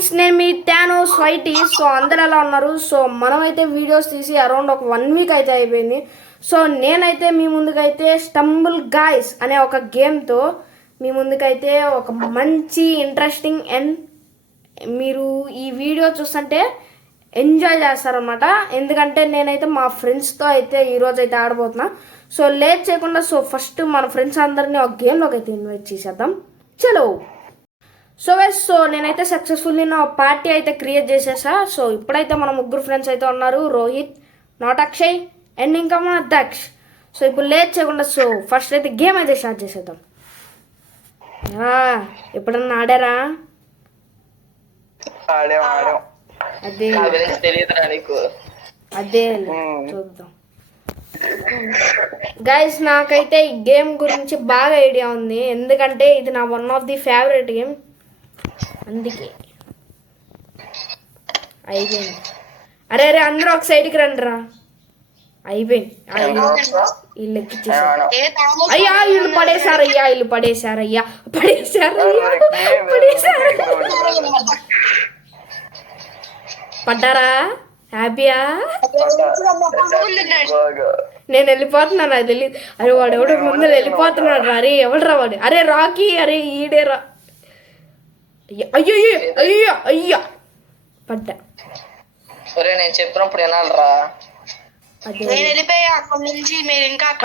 Friends, నేను మీ Thanos YT. So అందరు ఎలా ఉన్నారు? సో మనమైతే వీడియోస్ తీసి అరౌండ్ ఒక 1 వీక్ అయితే అయిపోయింది. సో నేనైతే మీ ముందుకైతే స్టంబుల్ గాయ్స్ అనే ఒక గేమ్తో మీ ముందుకైతే ఒక మంచి ఇంట్రెస్టింగ్ అండ్ మీరు ఈ వీడియో చూస్తుంటే ఎంజాయ్ చేస్తారనమాట. ఎందుకంటే నేనైతే మా ఫ్రెండ్స్తో అయితే ఈరోజు అయితే ఆడబోతున్నా. సో లేట్ చేయకుండా ఫస్ట్ మన ఫ్రెండ్స్ అందరినీ ఒక గేమ్లోకి అయితే ఇన్వైట్ చేసేద్దాం. చలో. సో నేనైతే సక్సెస్ఫుల్లీ నా పార్టీ అయితే క్రియేట్ చేసేసా. సో ఇప్పుడైతే మన 3 ఫ్రెండ్స్ అయితే ఉన్నారు, రోహిత్, నాట్ అక్షయ్ అండ్ ఇంకా మన దక్ష్. సో ఇప్పుడు లేట్ చేయకుండా ఫస్ట్ అయితే గేమ్ అయితే స్టార్ట్ చేసేద్దాం. ఎప్పుడన్నా ఆడారా? అదే చూద్దాం. గైస్, నాకైతే ఈ గేమ్ గురించి బాగా ఐడియా ఉంది, ఎందుకంటే ఇది నా one of the favourite game. అందుకే అయిపోయింది. అరే అందరూ ఒక సైడ్కి రండి రా. అయిపోయింది. వీళ్ళు ఎక్కిచ్చేసారు. అయ్యా వీళ్ళు పడేశారయ్యా, పడ్డారా? హ్యాపీయా? నేను వెళ్ళిపోతున్నాను, అది తెలియదు. అరే వాడు ఎవడో ముందు వెళ్ళిపోతున్నాడు రా. అరే ఎవడరా వాడు? అరే రాకీ, అరే ఈడే రా. అయ్యో అయ్యో అయ్యా పడ్డా. నేను చెప్పినప్పుడు వినాలరా.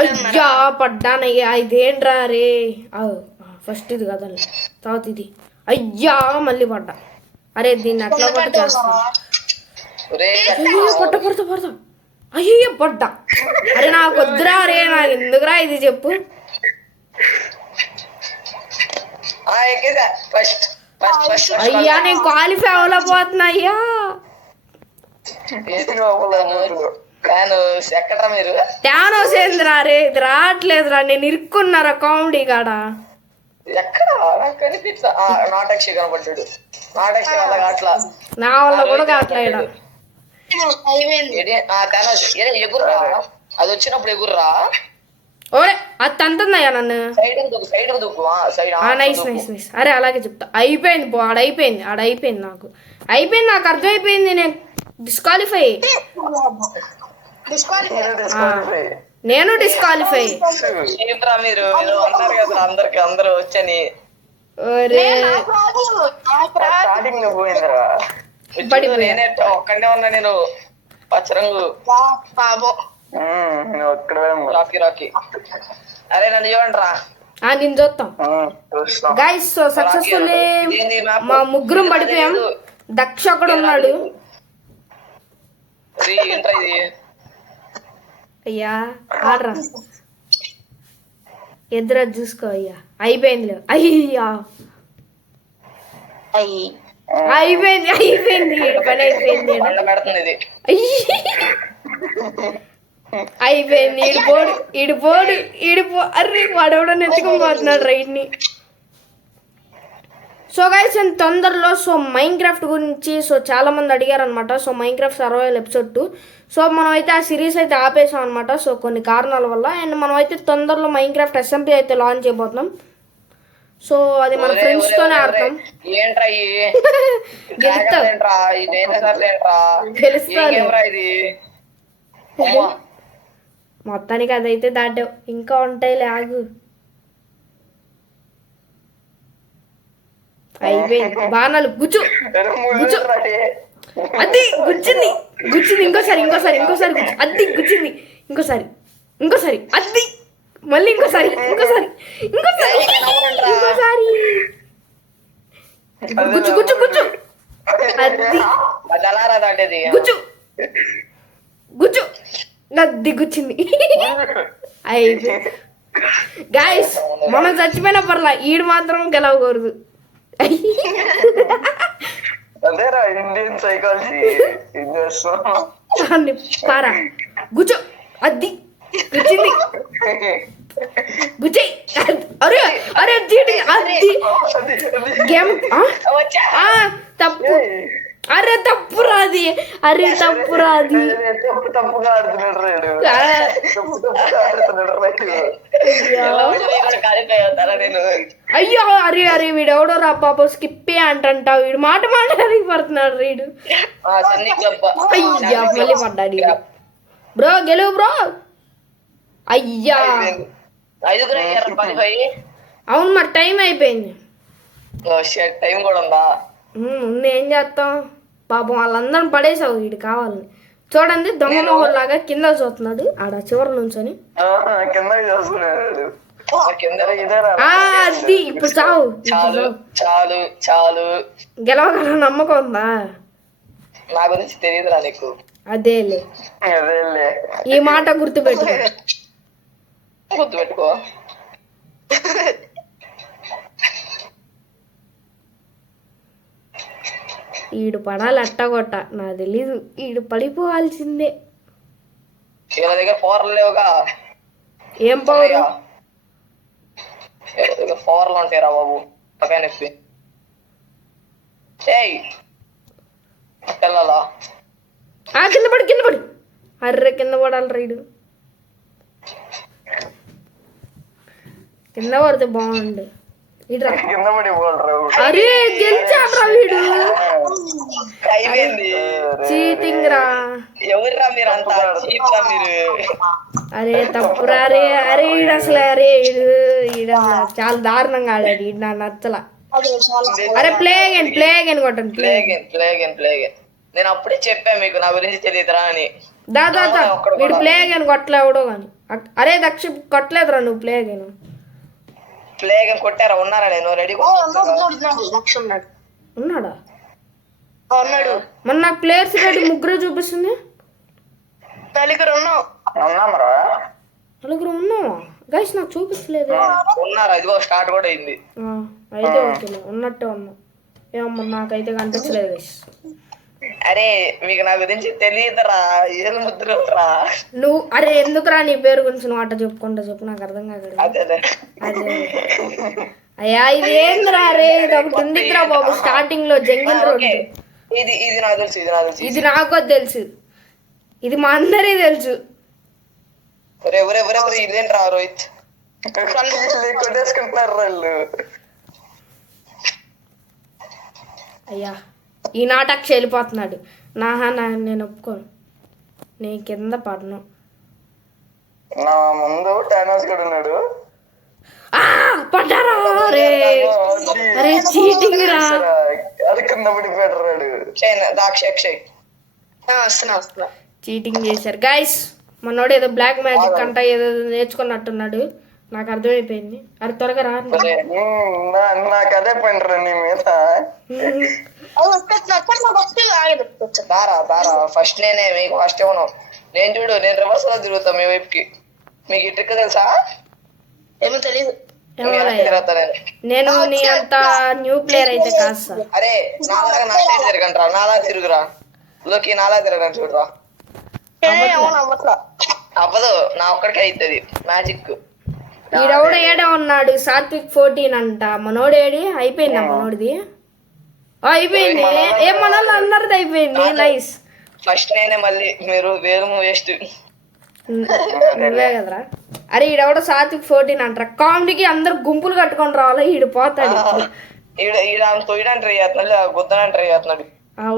అయ్యా పడ్డానయ్యా. ఇదేంట్రా? అరే ఫస్ట్ ఇది కదా, తర్వాత ఇది. అయ్యా మళ్ళీ పడ్డా. అరే దీన్ని అట్లా పట్ట చేస్తా. పడతా. అయ్యో పడ్డా. అరే నాకు వద్దురా. అరే నాకు ఎందుకురా ఇది చెప్పు. అయ్యా నేను క్వాలిఫై అవ్వలేకపోతున్నా. అయ్యా థానోస్ ఏందిరా? రే ఇది రావట్లేదురా. నేను ఇరుక్కున్నారా కామెడీ కాడ. నా వల్ల కూడా కావట్లేదా? అది వచ్చినప్పుడు ఎగుర్రా. ఓరే అది తంతుందయ్యా నన్ను. నైస్. అరే అలాగే చెప్తా. అయిపోయింది పో. ఆడైపోయింది నాకు అర్థమైపోయింది. నేను డిస్క్వాలిఫై. నేను డిస్క్వాలిఫై. అందరూ వచ్చని ఒక్కడే ఉన్నా నేను. పచ్చరంగు రాకీ. అరే నన్ను చూడండి రా. నేను చూస్తాం. గైస్ సక్సెస్ఫుల్లీ మా 3 పడిపోయాం. దక్ష ఒకడు ఉన్నాడు. అయ్యా ఆడరా. ఎదురు చూసుకో. అయ్యా అయిపోయింది. అయ్యా అయిపోయింది. పని అయిపోయింది. ఈడిపోడు. అర్రే వాడెవడో నెత్తుకొని పోతున్నాడు రైడ్ని. సో గైస్ తొందరలో మైన్ క్రాఫ్ట్ గురించి చాలా మంది అడిగారు అనమాట. Minecraft survival episode 2. మనం అయితే ఆ సిరీస్ అయితే ఆపేసాం అనమాట. కొన్ని కారణాల వల్ల. అండ్ మనం అయితే తొందరలో మైన్ క్రాఫ్ట్ SMP అయితే లాంచ్ చేయబోతున్నాం. సో అది మన ఫ్రెండ్స్ తోనే ఆడతాం. మొత్తానికి అదైతే దాటావు. ఇంకా ఉంటాయి లాగు. అయిపోయింది. బాణాలు గుచ్చు. అది గుచ్చింది. ఇంకోసారి అది గుచ్చింది. ఇంకోసారి అది మళ్ళీ ఇంకోసారి గుచ్చు. అది గుచ్చు. నద్ది గుచ్చింది. అయిపోయింది. గాయస్ మనం చచ్చిపోయిన పర్లా, ఈడు మాత్రం గెలవకూడదు. ఇండియన్ సైకాలజీ పారా. గుచ్చు. అది గుచ్చింది. గుచ్చి. అరే అది గేమ్ తప్పు. అరే తప్పురా అది, అరే తప్పురా అది. తప్పుగా ఆడుతున్నాడు రైడు. ఆ, తప్పుగా ఆడుతున్నాడు రైడు. నేను అయ్యో అరే అరే వీడు ఎవడో రా పాప స్కిప్పే అంటావు, వీడు మాట మాట్లాడి పడుతున్నాడు వీడు. అయ్యా మళ్ళీ పడ్డాడు వీడు. బ్రో గెలువు బ్రో. అయ్యా అవును మరి టైం అయిపోయింది. టైం కూడా ఉందా? ముందు ఏం చేస్తాం పాపం వాళ్ళందరం పడేసావు వీడు కావాలని. చూడండి దొంగ మొహం లాగా కింద చూస్తున్నాడు ఆడ చివరి నుంచొని. కింద చూస్తున్నాడు. అది ఇప్పుడు చావు. చాలు చాలు చాలు. గెలవగల నమ్మకం ఉందా? నా గురించి తెలియదురా నీకు. అదేలే అదేలే, ఈ మాట గుర్తుపెట్టుకో. గుర్తుపెట్టుకో. ఈడు పడాలి అట్టగొట్ట నాకు తెలీదు, ఈడు పడిపోవాల్సిందే. వీళ్ళ దగ్గర పవర్లు లేవుగా. ఏం పవరు? వీళ్ళ దగ్గర పవర్లు ఉంటాయిరా బాబు. పక్కన నొప్పి. ఏయ్ పిల్లలా కింద పడి కింద పడి. అర్రే కింద పడాలి రైడు. కింద పడితే బాగుండు. ఇట్రా కింద పడి పోలరా. అరే గెలిచాడ్రా వీడు. అయిపోయింది. చీటింగ్ రా. ఎవరురా మీరు అంతా చీప్ రా మీరు. అరే తప్పురా. అరే అరే ఈడు అసలు అరే ఈడు చాలా దారుణంగా ఆడాడు. ఈడు నా నచ్చల. అరే ప్లే అగైన్ కొట్టండి. Play again. నేను అప్పుడే చెప్పా మీకు నా గురించి తెలియదురా అని. దాదా వీడు ప్లే అగైన్ కొట్టలే ఎవడో కానీ. అరే దక్ష కొట్టలేదురా నువ్వు ప్లే అగైన్. ప్లే అగైన్ కొట్టారా? ఉన్నారా? నేను రెడీ. ఉన్నాడా? మరి నాకు ప్లేయర్స్ రెడీ ముగ్గురే చూపిస్తుంది. నలుగురు ఉన్నావా గైస్? నాకు చూపించలేదు. ఉన్నారా? ఇదిగో స్టార్ట్ కూడా అయింది. అయితే ఓకేలే ఉన్నట్టే ఉన్నా. ఏమమ్మా నాకైతే కనిపించలేదు గైస్. అరే మీకు నా గురించి తెలియదురా. ఏళ్ళు ముద్దురా నువ్వు. అరే ఎందుకురా నీ పేరు గురించి నువ్వు అట్ట చెప్పుకుంటా చెప్పు, నాకు అర్థం కాదు. అదే అదే అయ్యా ఇది ఏందిరా? అరే ఇది ఒకటి ఉండిద్దిరా బాబు స్టార్టింగ్ లో జంగిల్ రోడ్. ఇది నాకు తెలుసు. ఇది నాకు తెలుసు, ఇది మా అందరికీ తెలుసు. ఇదేంట్రా రోహిత్ కొట్టేసుకుంటున్నారు వాళ్ళు. అయ్యా ఈ నాటక్ వెళ్ళిపోతున్నాడు. నేను ఒప్పుకోను, నేను కింద పడను. నా ముందు టానోస్ కూడా ఉన్నాడు. పడ్డారా? అరే చీటింగ్ రా. అది కింద పడిపోయాడు. చీటింగ్ చేశారు గైస్. మనోడు ఏదో బ్లాక్ మ్యాజిక్ అంట ఏదో నేర్చుకున్నట్టున్నాడు, నాకు అర్థమైపోయింది. అరే త్వరగా రా. నాకు అదే పంటరా నీ మీద. ఫస్ట్ నేనే మీకు ఫస్ట్ ఇవ్వను. నేను చూడు, నేను రివర్స్ లో తిరుగుతా మీ వైపుకి. మీకు ఈ ట్రిక్ తెలుసా? ఏమో తెలియదు. నేను నీ అంత న్యూ ప్లేయర్ అయితే కాదు సార్. అరే నాలాగా నా సైడ్ తిరగంటారా, నాలా తిరుగురా. లోకి నాలా తిరగండి చూడరా. అవ్వదు, నా ఒక్కడికే అవుతుంది మ్యాజిక్. ఈడెవడో ఏడే ఉన్నాడు సాత్విక్ 14 అంట. మనోడు ఏడి అయిపోయిందా? మనోడిది అయిపోయింది. ఏం మనోళ్ళు అందరిది అయిపోయింది. నైస్. ఫస్ట్ నేనే, మళ్ళీ మీరు వేరు వేస్ట్. నువ్వే కదరా. అరే ఈడెవడో సాత్విక్ 14 అంటారా. కామెడీకి అందరు గుంపులు కట్టుకొని రావాలి. ఈడు పోతాడు. తొయ్యడానికి ట్రై చేస్తున్నాడు, గుద్దడానికి ట్రై చేస్తున్నాడు.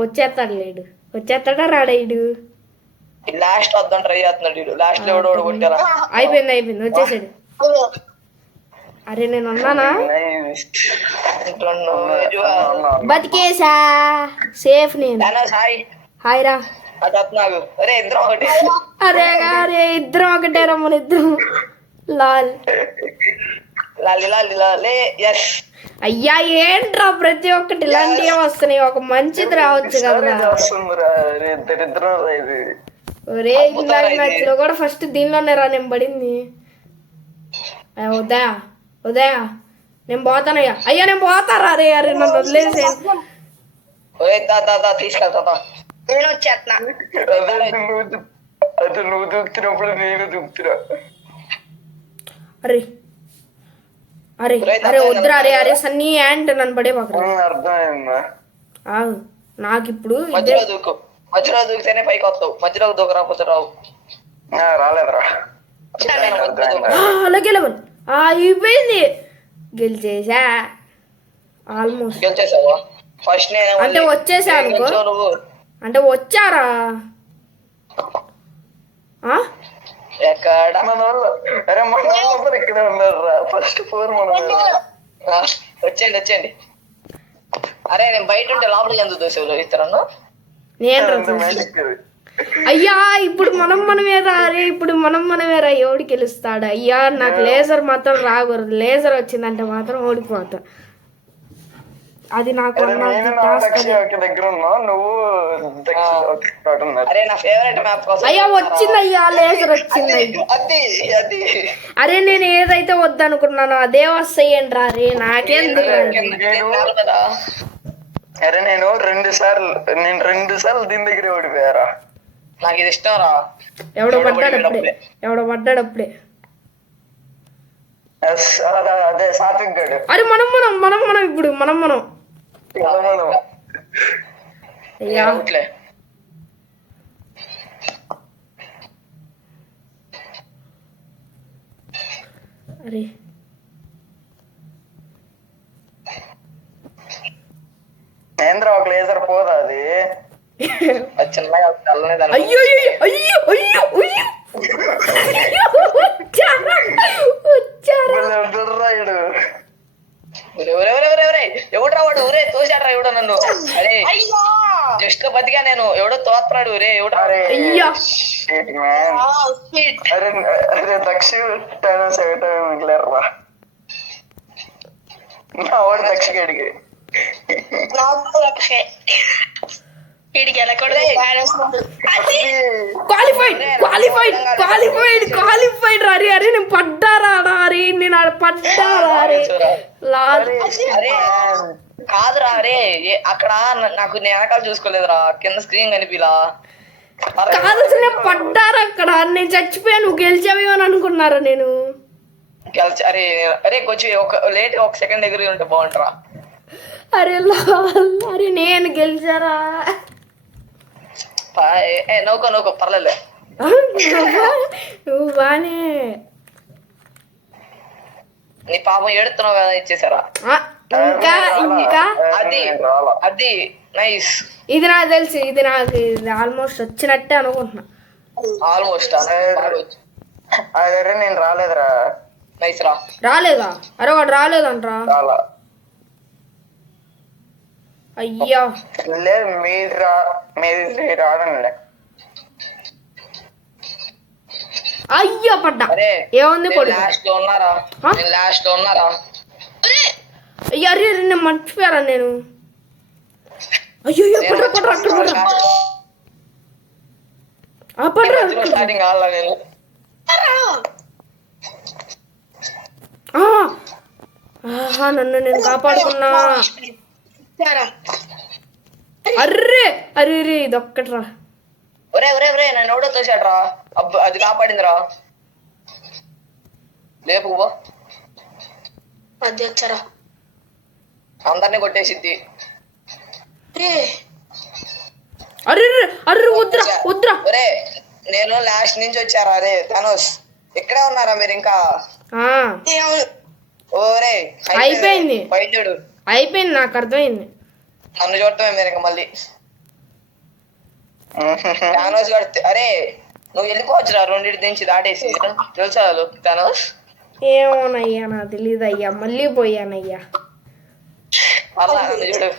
వచ్చేస్తాడు లేడు. వచ్చేస్తాడా రాడా ఈడు? లాస్ట్ వద్దాం ట్రై చేస్తున్నాడు. లాస్ట్ లో ఎవడో కొట్టారా. అయిపోయింది వచ్చేసాడు. అరే నేను ఉన్నానా? బతికేసా సేఫ్ నేను. హాయ్ రా. అరే ఇద్దరం ఒకటేరా, మన ఇద్దరం. లాల్ అయ్యా ఏంట్రా ప్రతి ఒక్కటి ఇలాంటివి వస్తున్నాయి. ఒక మంచిది రావచ్చు కదా. ఒరే ఇలాంటి మ్యాచ్ లో కూడా ఫస్ట్ దీనిలోనే రా నేను పడింది. ఉదయ నేను పోతానయ్యా. అయ్యా నేను పోతారా? అరే అరే నన్ను వదిలేసే. నేను వచ్చేస్తున్నా. నువ్వు దూకుతున్నప్పుడు నేను దూకుతున్నా. అరే అరే అరే వద్దురా. అరే అరే సన్నీ యాంట్ నన్ను పడే పక్కన. అర్థమైందా? నాకు ఇప్పుడు మధ్యలో దూకు, మధ్యలో దూకితేనే పైకి వస్తావు, మధ్యలో దూకరాకపోతే రావు. రాలేదురా. అలాగే అయిపోయింది, గెలిచేసా ఆల్మోస్ట్. గెలిచేసావా? ఫస్ట్ నేను అంటే వచ్చేసా అనుకో. నువ్వు అంటే వచ్చారా ఎక్కడ మన వాళ్ళు అరే మన వాళ్ళు ఇక్కడ ఉన్నారు రా. ఫస్ట్ 4 మన వచ్చేయండి వచ్చేయండి. అరే నేను బయట ఉంటే లోపలికి ఎందుకు దోసేవాళ్ళు ఇతరులను? నేను అయ్యా ఇప్పుడు మనమే రా రే, ఇప్పుడు మనమే రా. ఎవడు గెలుస్తాడు? అయ్యా నాకు లేజర్ మాత్రం రాకూడదు, లేజర్ వచ్చిందంటే మాత్రం ఓడిపోతా. అది నాకు దగ్గర ఉన్నావు నువ్వు. అరే నా ఫేవరెట్ మ్యాప్ కోసం. అయ్యా వచ్చింది, అయ్యా లేజర్ వచ్చింది. అది అది అరే నేను ఏదైతే వద్దనుకున్నానో అదే వస్తాయండి రా రే, నాకేం అరే నేను 2 సార్లు దీని దగ్గర ఓడిపోయారా. నాకు ఇది ఇష్టం రా. ఎవడో పడ్డాడు అప్పుడే. అదే సాత్విక్ గడు. అరే మనం ఇప్పుడు మనం అయ్యా అరే ఏంద్ర ఒక లేజర్ పోదా అది చిన్నగా చల్లనే. అయ్యో అయ్యో అయ్యో అయ్యో ఎవడ్రా వాడు? ఒరే తోసాడ్రా ఎవడో నన్ను. అరే జస్ట్ బతికా నేను. ఎవడో తోస్తున్నాడు. ఒరే ఎవడ్రా? అయ్యా అరే దక్షిణ మిగిలేరా నా వాడు దక్షిణడికి క్వాలిఫైడ్ అరే అరే నేను పడ్డారా అరే, నేను పడ్డారా అరే. కాదురా అరే, అక్కడ నాకు నేను వెనకాల చూసుకోలేదురా, కింద స్క్రీన్ కనిపిలా. కాదు అసలు నేను పడ్డారా అక్కడ, నేను చచ్చిపోయాను, నువ్వు గెలిచావేమో అని అనుకున్నారా నేను. అరే అరే కొంచెం లేట్ 1 సెకండ్ దగ్గర ఉంటే బాగుంటారా. అరే అరే నేను గెలిచారా. నౌకో పర్లేదు. నువ్వు బానే నీ పాపం ఏడుతున్నావు కదా, ఇచ్చేసారా? ఇంకా అది నైస్. ఇది నాకు తెలుసు, ఇది ఆల్మోస్ట్ వచ్చినట్టే అనుకుంటున్నా. ఆల్మోస్ట్ అదే నేను రాలేదురా. నైస్ రా. రాలేదా? అరే వాడు రాలేదంట్రా. అయ్యా లేదు మీది రావడంలే. అయ్యో పడ్డా. ఏముంది పొడి లాస్ట్ లో ఉన్నారా? అయ్యో అరే నేను మర్చిపోయారా నేను. అయ్యో పడ్డా స్టార్టింగ్ కావాలా నేను. నన్ను నేను కాపాడుకున్నా. అర్రే అరే రే ఇది ఒక్కట్రా. ఒరే నన్ను ఎవడో తోసాడ్రా. అది కాపాడిందిరా. లేపు అది వచ్చారా, అందరినీ కొట్టేసిద్ది. అరే అర్రే వద్దురా. ఒరే నేను లాస్ట్ నుంచి వచ్చారా. అరే ధనుష్ ఇక్కడే ఉన్నారా మీరు ఇంకా? ఓరే అయిపోయింది వైద్యుడు అయిపోయింది, నాకు అర్థమైంది. నన్ను చూడటమే మీరు ఇంకా మళ్ళీ. ధనుష్ కడితే అరే నువ్వు వెళ్ళిపోవచ్చురా, 2 నుంచి దాటేసి. తెలుసా ధనుష్? ఏమోనయ్యా నాకు తెలీదు అయ్యా, మళ్ళీ పోయానయ్యా. అలా నన్ను చూడు.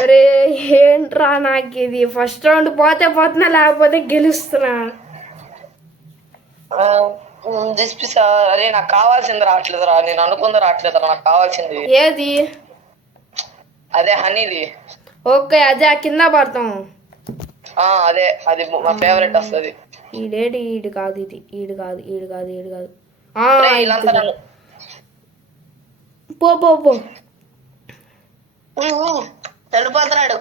అరే ఏంట్రా నాకు ఇది, ఫస్ట్ రౌండ్ పోతున్నా లేకపోతే గెలుస్తున్నా. అరే నాకు కావాల్సింది రావట్లేదురా, నేను అనుకుంది రావట్లేదురా, నాకు కావాల్సింది. ఏది? అదే హనీది. ఓకే అదే కింద పడతాం. అదే అది మా ఫేవరెట్ వస్తుంది. ఈడేడి ఈడు కాదు, ఇది ఈడు కాదు. పో వెళ్ళిపోతున్నాడు.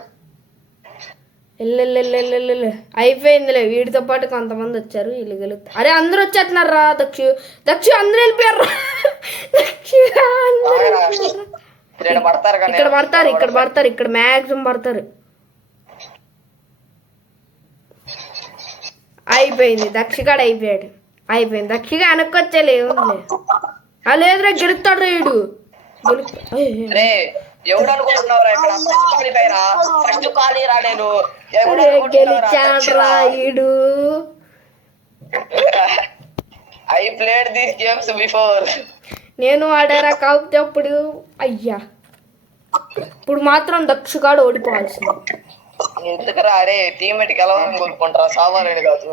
అయిపోయిందిలే, వీడితో పాటు కొంతమంది వచ్చారు, వీళ్ళు గెలుస్తారు. అరే అందరూ వచ్చేస్తున్నారు రా. దక్షు అందరూ వెళ్ళిపోయారు. ఇక్కడ పడతారు, ఇక్కడ మ్యాక్సిమం పడతారు. అయిపోయింది, దక్షిగాడు అయిపోయాడు. అయిపోయింది, దక్షిగా వెనక్కొచ్చేలే ఏముంది. లేదురా గెలుస్తాడు రేడు. రే ఎవడు అనుకుంటున్నావురా ఇక్కడ ఫస్ట్ ఖాళీ రా నేను గెలిచాడ్రా ఈడు. I played these games before. నేను ఆడారా కాకపోతే అప్పుడు అయ్యా. ఇప్పుడు మాత్రం దక్షగాడు ఓడిపోవాల్సింది. ఎందుకురా అరే టీమేట్ గెలవాలని కోరుకుంటారా సామాన్యుడు కాదు.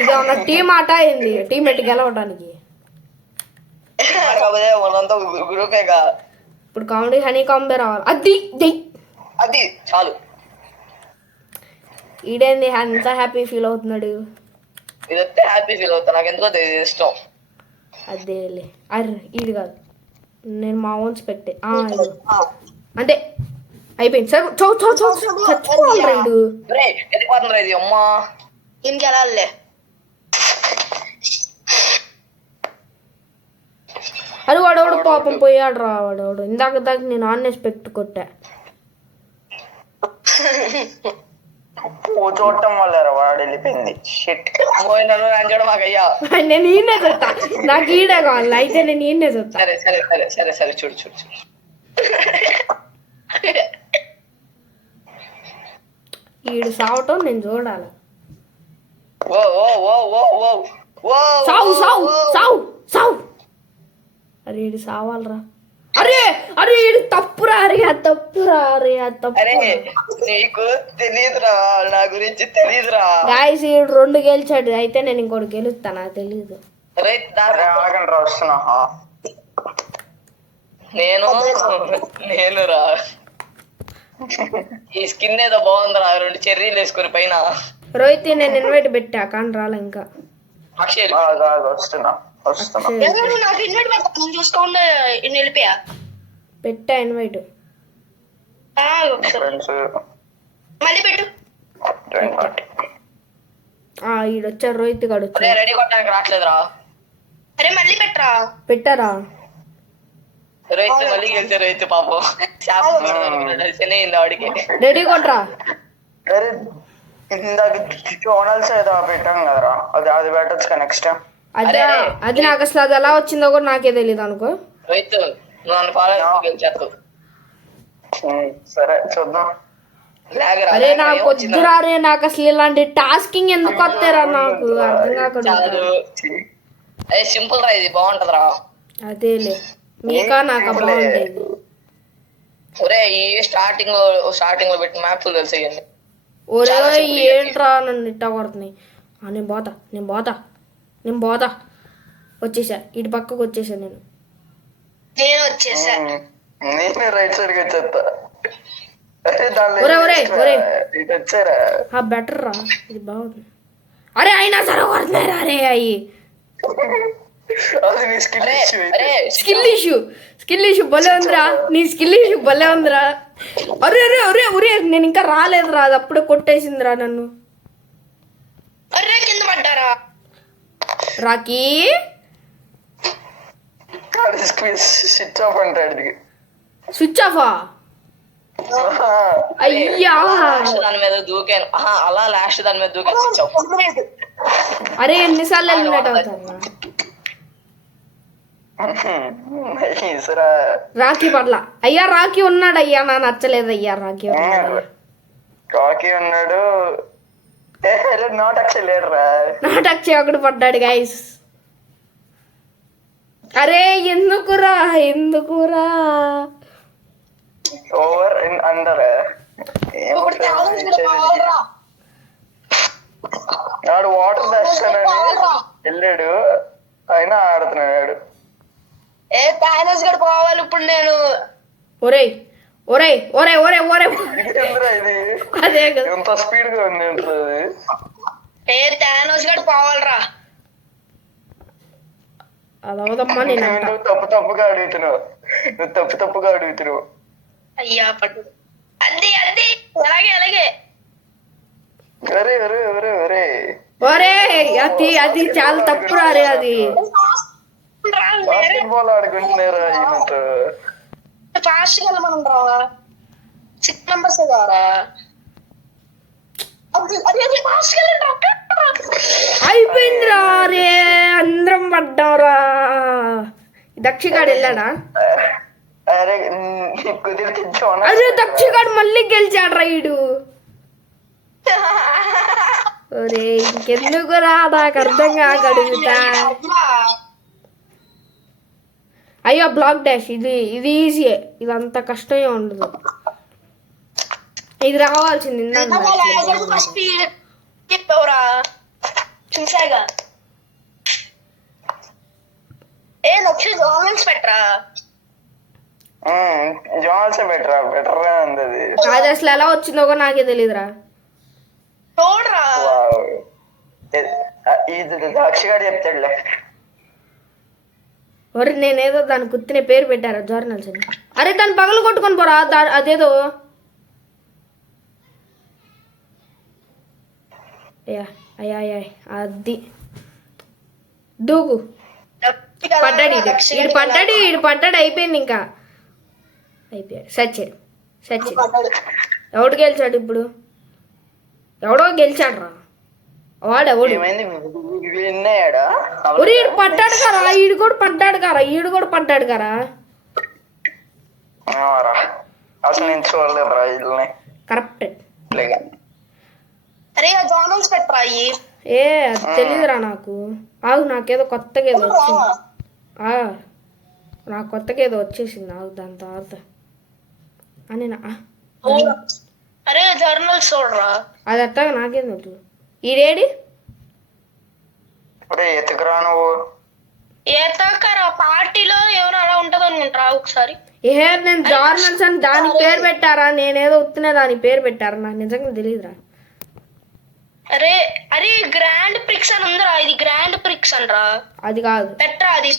ఇది ఉన్న టీం ఆట అయింది టీమేట్ గెలవడానికి. కాకపోతే మనంతా గ్రూపేగా. ఇప్పుడు కామెడీ హనీ కాంబే రావాలి. అది అది చాలు. ఈడేంది ఎంత హ్యాపీ ఫీల్ అవుతున్నాడు. ఇది వస్తే హ్యాపీ ఫీల్ అవుతా, నాకు ఎందుకో తెలియదు ఇష్టం. అదేలే అర్రే ఈడు కాదు, నేను మా ఓన్స్ పెట్టే అంటే అయిపోయింది. సరే చచ్చిపోవాలి రెండు. వెళ్ళిపోతుందిరా ఇది అమ్మా. ఇంకెళ్ళాలే అరే వాడోడు పాపం పోయాడు రా. వాడోడు ఇందాక నేను ఆన్నేసి పెట్టి కొట్టా. చూడటం వల్ల వాడు వెళ్ళిపోయింది. మాకయ్యా నేను ఈయనే చూస్తా, నాకు ఈడే కావాలి అయితే నేను ఈయనే చూస్తా. సరే సరే సరే సరే సరే చూడు చూడు చూడు. ఈడు సావటం నేను చూడాలి. ఓ ఓ ఓ ఓ ఓ ఓ సావు సావు సావు సావు. అరే ఈడు సావాలరా. అరే అరే ఈడు తప్పురా. అరే అది తప్పురా. అరే అది తప్పు. అరే నీకు తెలీదురా, నా గురించి తెలీదురా. గాయస్ ఈడు రెండు గెలిచాడు, అయితే నేను ఇంకోటి గెలుస్తా. నాకు తెలీదు. ఆగండి రా వస్తున్నా. నేను రా ఈ స్కిన్ ఏదో బాగుందిరా, రెండు చెర్రీలు వేసుకుని పైన. రోహిత్ నేను ఇన్వైట్ పెట్టా కానీ రాలే ఇంకా. అక్షయ్ వస్తున్నా వస్తున్నా. నాకు ఇన్వైట్ పెట్టా చూసుకోండి నిలిపా. పెట్టా ఇన్వైట్. మళ్ళీ పెట్టు. ఈడొచ్చాడు రోహిత్ గాడు వచ్చాడు. రెడీ కొట్టడానికి రావట్లేదురా. అరే మళ్ళీ పెట్టరా. పెట్టారా రోహిత్ మళ్ళీ గెలిచే రోహిత్ పాపం శనైంది వాడికి. రెడీ కొట్రా. అరే ఇందాక జోనల్స్ ఏదో పెట్టాం కదరా, అది పెట్టచ్చు నెక్స్ట్ టైం. అది నాకు అసలు అది ఎలా వచ్చిందో కూడా నాకే తెలియదు అనుకో. రోహిత్ నువ్వు నన్ను ఫాలో గెలిచేస్తావు. సరే చూద్దాం. అరే నాకు వద్దురా. రే నాకు అసలు ఇలాంటి టాస్కింగ్ ఎందుకు వస్తారా నాకు అర్థం కాకుండా. అదే సింపుల్ రా, ఇది బాగుంటదిరా. అదేలే మీకా నాకు బాగుండేది. ఒరే ఈ స్టార్టింగ్ లో పెట్టి మ్యాప్లు తెలిసేయండి. ఒరే ఏంట్రా నన్ను ఇట్టా కొడుతున్నాయి. నేను పోతా వచ్చేసా. ఇటు పక్కకు వచ్చేసా నేను వచ్చేసా. నేను రైట్ సైడ్ కి వచ్చేస్తా. బెటర్ రా, ఇది బాగుంది. అరే అయినా సరే కొడుతున్నారా. అరే అయ్యి స్కిల్ ఇష్యూ భలే ఉందిరా. నీ స్కిల్ ఇష్యూ భలే ఉందిరా. అరే అరే అరే ఒరే నేను ఇంకా రాలేదురా, అది అప్పుడే కొట్టేసిందిరా నన్ను. కింద పడ్డారా రాకీ. స్విచ్ ఆఫ్ అంటాడు. స్విచ్ ఆఫా. అయ్యా దాని మీద దూకాను. అలా లాస్ట్ దాని మీద దూకాను. Switch off. అరే ఎన్నిసార్లు ఎలిమినేట్ అవుతారా. రాఖీ పట్ల అయ్యా రాఖీ ఉన్నాడు. అయ్యా నా నచ్చలేదు. అయ్యా రాఖీ ఉన్నాడు. నాట్ అక్షయ్ ఒకటి పడ్డాడు గైస్. అరే ఎందుకురా ఓవర్ అండర్ ఆడు వాటర్ దాస్తానని వెళ్ళాడు, అయినా ఆడుతున్నాడు. పోవాలి ఇప్పుడు నేను. ఒరే ఒరే ఒరే ఒరే ఒరే ఇది అదే ఎంత స్పీడ్ గా ఉంది. పోవాలరా. అదవదమ్మా. నేను తప్పుగా అడుగుతున్నావు. అయ్యా పట్టు. అది అలాగే అరే అరే అరే అరే ఒరే అది చాలా తప్పు రే. అది బాస్కెట్బాల్ ఆడుకుంటున్నారా ఫాస్ట్ గా మనం రావా 6 మెంబర్స్ ద్వారా. ఫాస్ట్ గా అయిపోయిందిరా రే, అందరం పడ్డావురా. దక్షిగాడు వెళ్ళాడా? అరే కుదిరితే జోనల్ అరే దక్షిగాడు మళ్ళీ గెలిచాడు ఈడు. ఒరే ఇంకెందుకురా, నాకు అర్థం కాగడుగుతా. అయ్యో బ్లాక్ డాష్, ఇది ఈజీయే, ఇది అంత కష్టమే ఉండదు. ఇది రావాల్సింది చెప్పవరా చూసాగా. ఏ నొచ్చి జోనల్స్ పెట్టరా. జోనల్స్ బెటర్ గా ఉంది అది. అది అసలు ఎలా వచ్చిందో కూడా నాకే తెలియదురా. చూడరా ఇది దక్షిగాడు చెప్తాడులే. ఒరే నేనేదో దాని గుర్తునే పేరు పెట్టారా జోర్నల్స్ అని. అరే దాన్ని పగలు కొట్టుకొని పోరా, అదేదో అయ్యా అయ్యా అయ్యా అది దూకు. పడ్డాడు ఈడు పడ్డాడు అయిపోయింది, ఇంకా అయిపోయాడు. సచ్చాడు. ఎవడు గెలిచాడు ఇప్పుడు? ఎవడో గెలిచాడు రా. వాడెవడు? విన్నాయాడా? ఒరే ఈడు పడ్డాడు కారా, ఈడు కూడా పడ్డాడు కారా. అసలు నేను చూడలేదురా వీళ్ళని. కరెక్ట్. అరే జోనల్స్ పెట్టరా. ఏ అది తెలీదురా నాకు. ఆగు, నాకేదో కొత్తగా ఏదో వచ్చింది. నాకు కొత్తగా ఏదో వచ్చేసింది. ఆగు దాని తర్వాత అని అరే జర్నల్స్ చూడరా. అది అట్టగా నాకేం వద్దు. ఈడేడి ఎత్తుకురా నువ్వు. ఏతకరా పార్టీలో ఎవరు అలా ఉంటది అనుకుంటారా ఒకసారి. ఏ నేను జార్నల్స్ అని దానికి పేరు పెట్టారా? నేనేదో ఉత్తినే దానికి పేరు పెట్టారా? నాకు నిజంగా తెలియదురా. అరే అరే గ్రాండ్ ప్రిక్స్ అని ఉందిరా, ఇది గ్రాండ్ ప్రిక్స్ అనరా. అది కాదు పెట్టరా అది.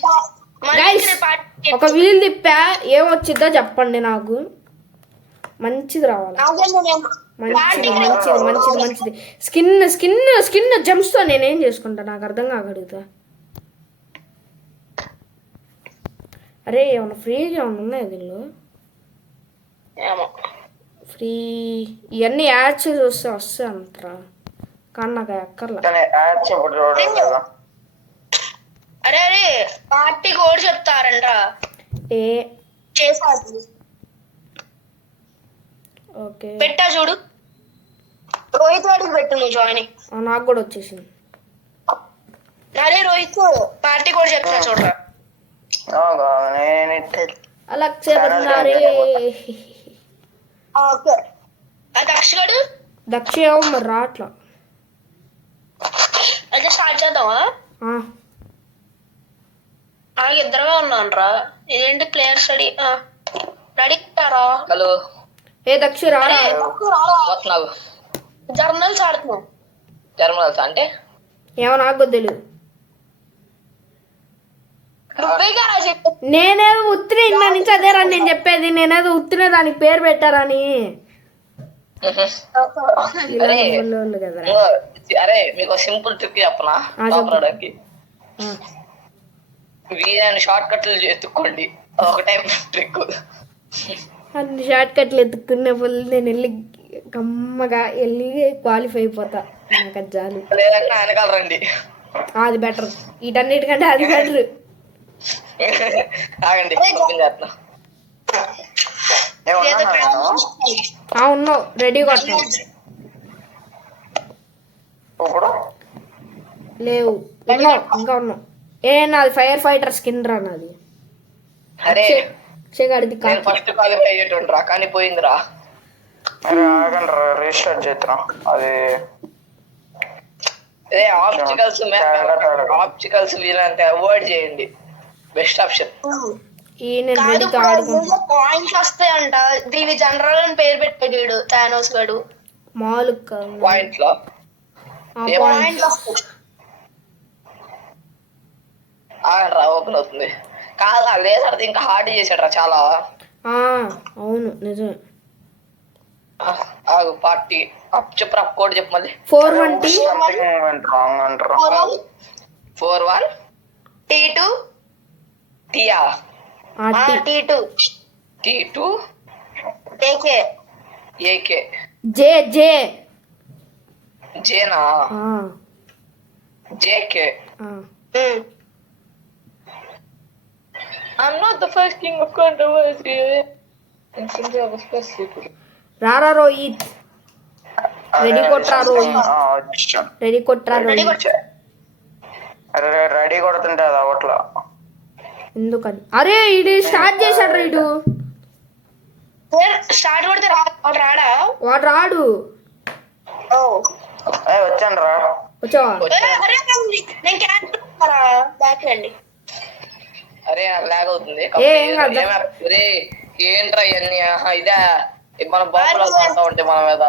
ఒక వీల్ తిప్పా, ఏమొచ్చిద్దో చెప్పండి నాకు. మంచిది రావాలి. మంచిది. స్కిన్ జంప్స్ తో నేనేం చేసుకుంటా, నాకు అర్థం కాగలుగుతా. అరే ఏమన్నా ఫ్రీగా ఏమన్నా ఉన్నాయి దీనిలో? ఫ్రీ ఇవన్నీ యాడ్స్ వస్తే అంటారా, కానీ నాకు ఎక్కర్లా. అరే అరే పార్టీ కోడ్ చెప్తారంట్రా. ఏ చేసాది ఓకే పెట్టా చూడు. రోహిత్ వాడికి పెట్టు నువ్వు జాయినింగ్. నాకు కూడా వచ్చేసింది. అరే రోహిత్ పార్టీ కోడ్ చెప్తా చూడరా. అలా చెప్తున్నారే. ఓకే దక్షగాడు దక్షేమో మరి రాట్లా. అయితే స్టార్ట్ చేద్దామా? ఇద్దరమే ఉన్నాను రా. ఇదేంటి ప్లేయర్ స్టడీ రెడీ రా. హలో ఏ దక్ష రారా. జర్నల్స్ ఆడుతున్నావు. జర్నల్స్ అంటే ఏమో నాకు తెలియదు. నేనేదో ఉత్తినే ఇంత నుంచి అదే రా నేను చెప్పేది. నేనేదో ఉత్తినే దానికి పేరు పెట్టారని. అరే మీకు సింపుల్ ట్రిక్ చెప్పనా? వీళ్ళని షార్ట్ కట్లు ఎత్తుక్కోండి. ఒక టైం ట్రిక్. అన్ని షార్ట్ కట్లు ఎత్తుక్కునే వాళ్ళు నేను వెళ్ళి గమ్మగా వెళ్ళి క్వాలిఫై అయిపోతా. నాకు అది చాలు. వెనకాల రండి, అది బెటర్. వీటన్నిటికంటే అది బెటర్. ఆగండి ఉన్నావు రెడీ కొట్టావు. లేవు ఉన్నావు, ఇంకా ఉన్నావు. నాది ఫైర్ ఫైటర్ స్కిన్ రా నాది. అరే చెగాడిది ఫస్ట్ క్వాలిఫై అయ్యేటోండ్రా కానీ పోయిందిరా. అరే ఆగండి రీస్టార్ట్ చేద్దాం. అది ఆప్టికల్స్ వీలంటే అవాయిడ్ చేయండి. Best option. పాయింట్స్ వస్తాయంట. దీని జనరల్ అని పేరు పెట్టాడు థానోస్ గడు. మాలు పాయింట్ లో ఓపెన్ అవుతుంది. కాదా లేదర్ ఇంకా హార్డ్ చేసాడు రా చాలా. అవును నిజమే. ఆగు పార్టీ చెప్పరా కోడ్ చెప్పు మళ్ళీ. 41 T2 టియా T2 AK జేనా జేకే ఆ. I'm not the first king of controversy. రారా రోహిత్, రెడీ కొట్రా రోహిత్, రెడీ కొట్రా రోహిత్. అరే రెడీ కొడుతుంటే అది అవట్లా. ఎందుకని? అరే ఇది స్టార్ట్ చేశాడు రా ఇడు. స్టార్ట్ కొడితే రాడా? వాడు రాడు. వచ్చాను రా. వచ్చావా? అరే లాగ్ అవుతుంది. ఏం కాదు. ఏంట్రా ఇవన్నీ? ఇదా మన బాంబులు వస్తా ఉంటే మన మీద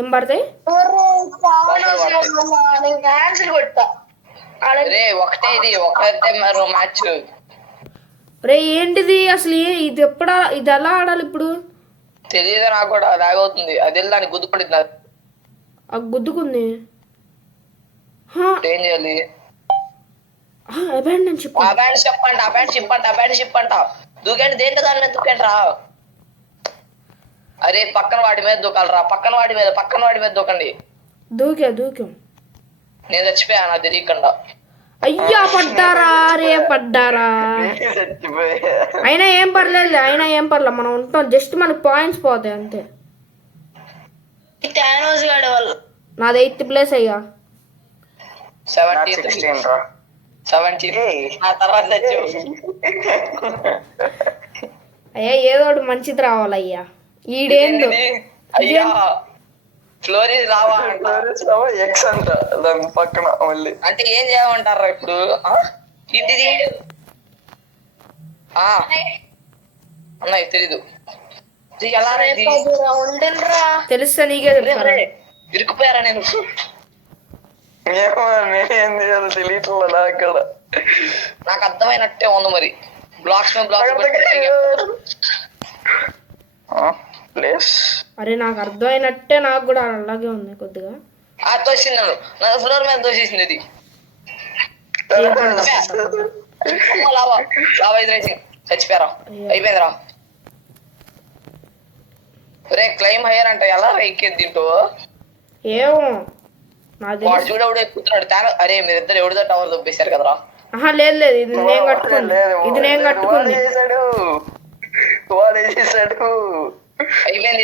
ఏం పడతాయి? అరే ఒకటే ఇది ఒకటే మరో మ్యాచ్. రే ఏంటిది అసలు? ఇది ఎప్పుడా? ఇది ఎలా ఆడాలి ఇప్పుడు? తెలియదు నాకు కూడా, లాగ్ అవుతుంది. అది దానికి గుద్దుపడింది. ఆ గుద్దుకుంది. ఏం చేయాలి? Abandon ship. అబాండ్ షిప్ అంట. దూకండి, దేంట్లో దాని దూకండి రా. అరే పక్కన వాడి మీద దూకాలరా, పక్కన వాడి మీద దూకండి. దూకాం. నేను చచ్చిపోయా నాకు తెలియకుండా. అయ్యా పడ్డారా, రే పడ్డారా. అయినా ఏం పర్లేదు, మనం ఉంటాం. జస్ట్ మనకు పాయింట్స్ పోతాయి అంతే. నాది 8th ప్లేస్ అయ్యా. 17 ఆ తర్వాత అయ్యా ఏదో ఒకటి మంచిది రావాలయ్యా. ఈడేందు అయ్యా ఫ్లోరీస్ రావా ఎక్స్ అంట దాని పక్కన మళ్ళీ. అంటే ఏం చేయమంటారా ఇప్పుడు? ఏంటిది అన్నయ్య తెలీదు. ఎలా తెలుస్తా నీకే చెప్తారా? ఇరుక్కుపోయారా? నేను నేనేం చేయాలో తెలియట్లా అక్కడ. నాకు అర్థమైనట్టే ఉంది మరి. Blocks place. అరే నాకు అర్థమైనట్టే, నాకు కూడా అలాగే ఉంది కొద్దిగా. తోసింది నా ఫ్లోర్ మీద తోసేసింది అది. చచ్చిపోయారా? అయిపోయిందిరా. రే క్లైమ్ హయ్యర్ అంట. ఎలా ఎక్కేది దీంట్లో? ఏమో నాది. వాడు చూడవుడు ఎక్కుతున్నాడు. అరే మీరిద్దరు ఎవరిదో టవర్ దొబ్బేశారు కదరా. లేదు ఇది నేను కట్టుకుంది. వాడు ఏం చేశాడు? అయిపోయింది.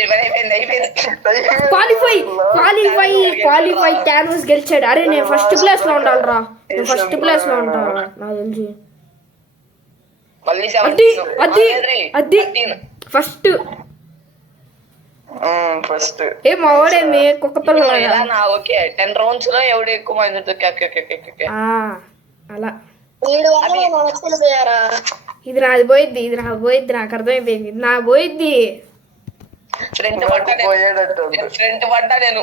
క్వాలిఫై థానోస్ గెలిచాడు. అరే నేను ఫస్ట్ ప్లేస్ లో ఉండాలిరా, నాకు తెలిసి. అది ఫస్ట్ ఏ మా వాడేమి కుక్క పిల్ల. ఓకే 10 rounds లో ఎవడు ఎక్కువ మంది అలా. ఇది నాది పోయిద్ది, నాకు అర్థమైపోయింది. నా పోయిద్ది. ఫ్రంట్ పడ్డా నేను.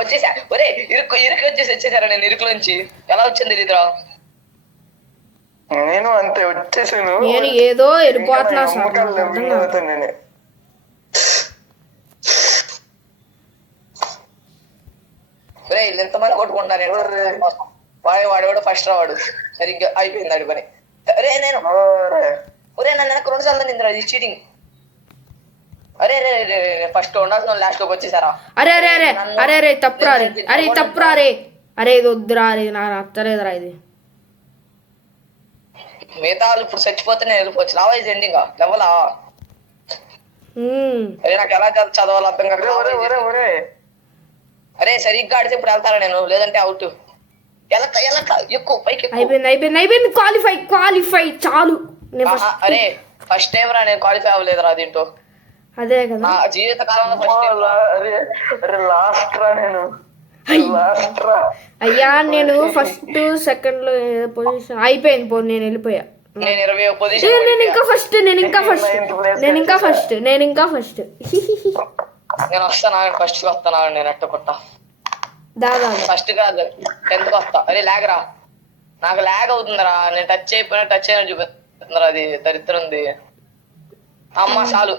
వచ్చేసా. ఒరే ఇరుకు వచ్చేసారా? నేను ఇరుకులోంచి ఎలా వచ్చింది తెలియదురా. నేను అంతే వచ్చేసాను. నేను ఏదో వెళ్ళిపోతున్నా సార్. ఎంతమంది కొట్టుకుంటున్నారు? వాడు ఫస్ట్ రావాడు. సరిగ్గా అయిపోయింది ఆడి పని. అరే నేను నన్ను 2 సార్లు నిందిరా. ఇది చీటింగ్. అరే ఫస్ట్ ఉండాల్సిన లాస్ట్ లోకి వచ్చేసారా? అరే తప్పురా రే. అరే ఇది వద్దురా, ఇది నాకు నచ్చలేదురా. ఇది మిగతా వాళ్ళు ఇప్పుడు చచ్చిపోతే నేను వెళ్ళిపోవచ్చు. లావా ఇది ఎండింగ్ లెవలా? అరే నాకు ఎలా చదవాలి అర్థం కాదు. అరే సరిగ్గా ఆడితే ఇప్పుడు వెళ్తారా నేను, లేదంటే అవుట్. ఎక్కువ పైకి. అయిపోయింది. క్వాలిఫై చాలు. అరే ఫస్ట్ టైం రా నేను క్వాలిఫై అవ్వలేదురా దీంట్లో. అదే కదా జీవితకాలంలో ఫస్ట్ టైం. అయ్యా నేను ఫస్ట్ సెకండ్ లో పొజిషన్ అయిపోయింది. నేను వెళ్ళిపోయా. నేను 20వ పొజిషన్. నేను ఇంకా ఫస్ట్. నేను వస్తాను ఫస్ట్ వస్తాను. నేను అట్ట కొట్ట దాదా ఫస్ట్ కాదు 10th వస్తా. అరే లాగ్ రా. నాకు లాగ్ అవుతుందిరా. నేను టచ్ అయినా చూపిస్తుందిరా. అది దరిద్రంది. అమ్మ చాలు.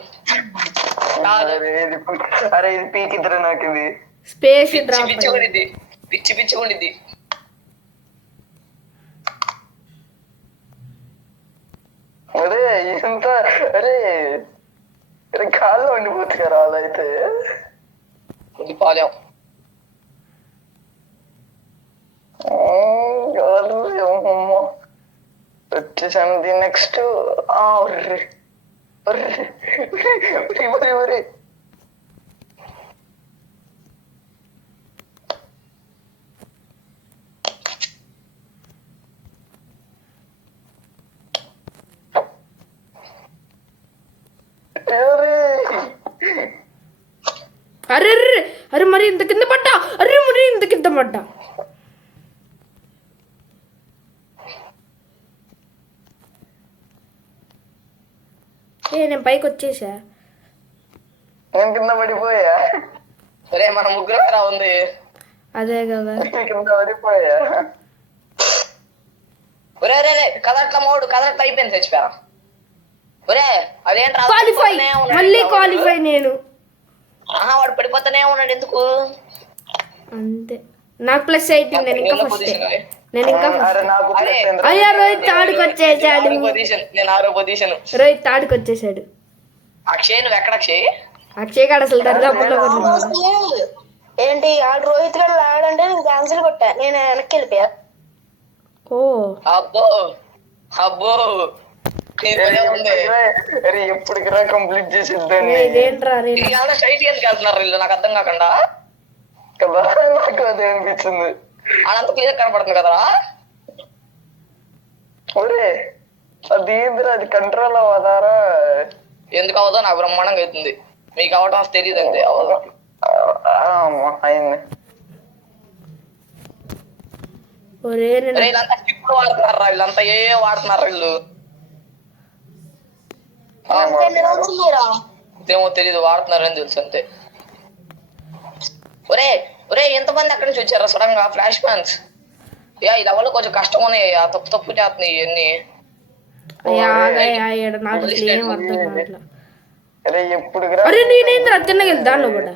అరే ఇది పీకిద్దరు నాకు. ఇది స్పేస్ పిచ్చిగుండిద్ది. అరే ఇంత అరే కాల్లో ఉండిపోతుంది కదా. అలా అయితే ఉండిపోలేం. వచ్చేసింది నెక్స్ట్. ఒర్రే ఒర్రే ఒర్రే ఒర్రే. అరే అరే అరే మరి ఇంత కింద పడ్డా, అరే మరి ఇంత కింద పడ్డా. నేను పైకి వచ్చేసా. నేను కింద పడిపోయా. ఒరే మన ముగ్గురు రా ఉంది. అదే కదా. కింద పడిపోయా. ఒరే ఒరే కదట్ల మోడు కదట్ల అయిపోయింది చచ్చిపోయా. ఒరే అదేంటి క్వాలిఫై, మళ్ళీ క్వాలిఫై నేను. వాడు పడిపోతానే ఉన్నాడు ఎందుకు? అంతే, నాకు +18. నేను ఇంకా ఫస్ట్. నేను ఇంకా అరే నాకు అయ్యా రోహిత్ తాడుకు వచ్చేసాడు. నేను 6వ పొజిషన్. రోహిత్ తాడుకు వచ్చేసాడు. అక్షయ్ నువ్వు ఎక్కడ అక్షయ్? అక్షయ్ కాడ అసలు దరిదాపుల్లో ఏంటి ఆడు రోహిత్ గారు ఆడంటే నేను క్యాన్సిల్ కొట్టా, నేను వెనక్కి వెళ్ళిపోయా. ఓ అబ్బో అబ్బో ఎప్పటికిరా కంప్లీట్ చేసిద్దాన్ని ఇదేంట్రా రే. స్ట్రైట్ ఎందుకు వెళ్తున్నారు వీళ్ళు నాకు అర్థం కాకుండా కదా. నాకు అదే అనిపించింది. అదంతా క్లియర్ కనపడుతుంది కదరా. ఒరే అది ఏందిరా, అది కంట్రోల్ అవ్వదారా? ఎందుకు అవదో నాకు బ్రహ్మాండంగా అవుతుంది, మీకు అవటం తెలియదు అంతే. అవదు అయింది. ఒరే నేను వీళ్ళంతా స్కిప్ వాడుతున్నారా? వీళ్ళంతా ఏ వాడుతున్నారు వీళ్ళు? ఏమో తెలీదు, వాడుతున్నారని తెలుసు అంతే. ఒరే ఒరే ఎంతమంది అక్కడి నుంచి వచ్చారా సడన్ గా ఫ్లాష్ మ్యాన్స్? ఈ లెవెల్ కొంచెం కష్టం ఉన్నాయి, తప్పు తప్పు చేస్తున్నాయి ఇవన్నీ. నాకు అసలు ఏం అర్థం కావట్లా. అరే ఎప్పుడు అరే నేనేంద్ర తిన్నగా దానిలో కూడా.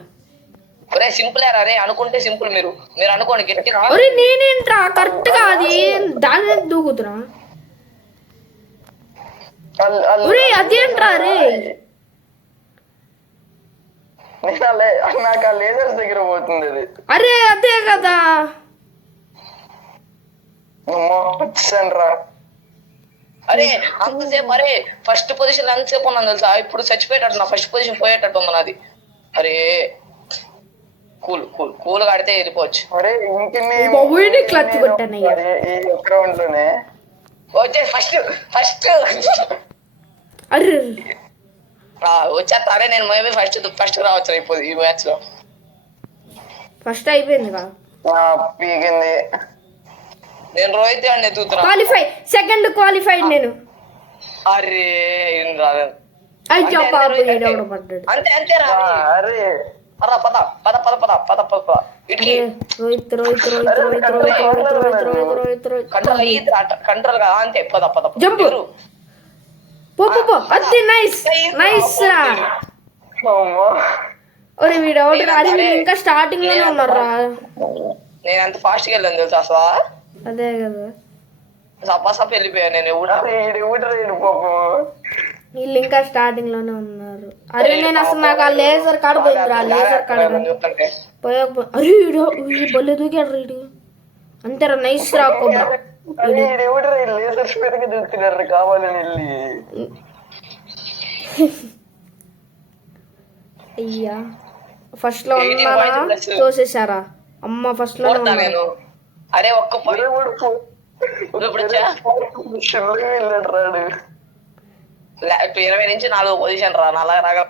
ఒరే సింపుల్ అరే అనుకుంటే సింపుల్, మీరు అనుకోండి గట్టిగా. ఒరే నేనేంట్రా కరెక్ట్ గా అది దాని దూకుతున్నా. ఒరే అదేంట్రా రే. నాకు ఆ లేజర్స్ దగ్గర పోతుంది అది. అరే అదే కదా. వచ్చాను రా. అరే అంతసేపు అరే ఫస్ట్ పొజిషన్ ఎంతసేపు ఉన్నాను తెలుసా? ఇప్పుడు చచ్చిపోయేటట్టు నా ఫస్ట్ పొజిషన్ పోయేటట్టు ఉంది నాది. అరే కూల్ కూల్ కూల్ గా ఆడితే వెళ్ళిపోవచ్చు. అరే క్లచ్ కొట్టానయ్యా ఈ గ్రౌండ్ లోనే వచ్చే ఫస్ట్ ఫస్ట్ అరే వచ్చేస్తారే. నేను మేబీ ఫస్ట్ రావచ్చు అయిపోయింది ఈ మ్యాచ్ లో. ఫస్ట్ అయిపోయింది కదా. పీకింది. నేను రోహిత్ గారిని ఎత్తుతున్నా. క్వాలిఫై, సెకండ్ క్వాలిఫైడ్ నేను. అరే ఏం రాలేదు. అయ్యో పాప ఏడవడం పడ్డాడు. అంతే అంతే రా. అరే పద పద పద పద పద పద పద పద ఇట్కి రోహిత్ రోహిత్ రోహిత్ రోహిత్ రోహిత్ రోహిత్ రోహిత్ రోహిత్ రోహిత్ రోహిత్ కంట్రోల్ అయ్యింది కంట్రోల్ గా అంతే. పద పద జంప్ పో పో పో. అది నైస్ నైస్ రా. ఒరే వీడు అవుట్ రా. అది వీడు ఇంకా స్టార్టింగ్ లోనే ఉన్నారా. నేను ఎంత ఫాస్ట్ గా వెళ్ళాను తెలుసా అసలు. అదే కదా. సప్ప వెళ్ళిపోయాను నేను. వీళ్ళు ఇంకా స్టార్టింగ్ లోనే ఉన్నారు. అరే నేను అసలు నాకు ఆ లేజర్ కాడ పోయిందిరా. లేజర్ కాడ పోయకపో. అరే వీడు బొల్లె దూకాడు రీడు. అంతేరా నైస్ రా. కావాలని అయ్యా ఫస్ట్ లో ఉన్నానా చూసేసారా? అమ్మ ఫస్ట్ లో నేను. అరే ఒక్క రాడు. 20 నుంచి 4వ పొజిషన్ రా. అలా రాగా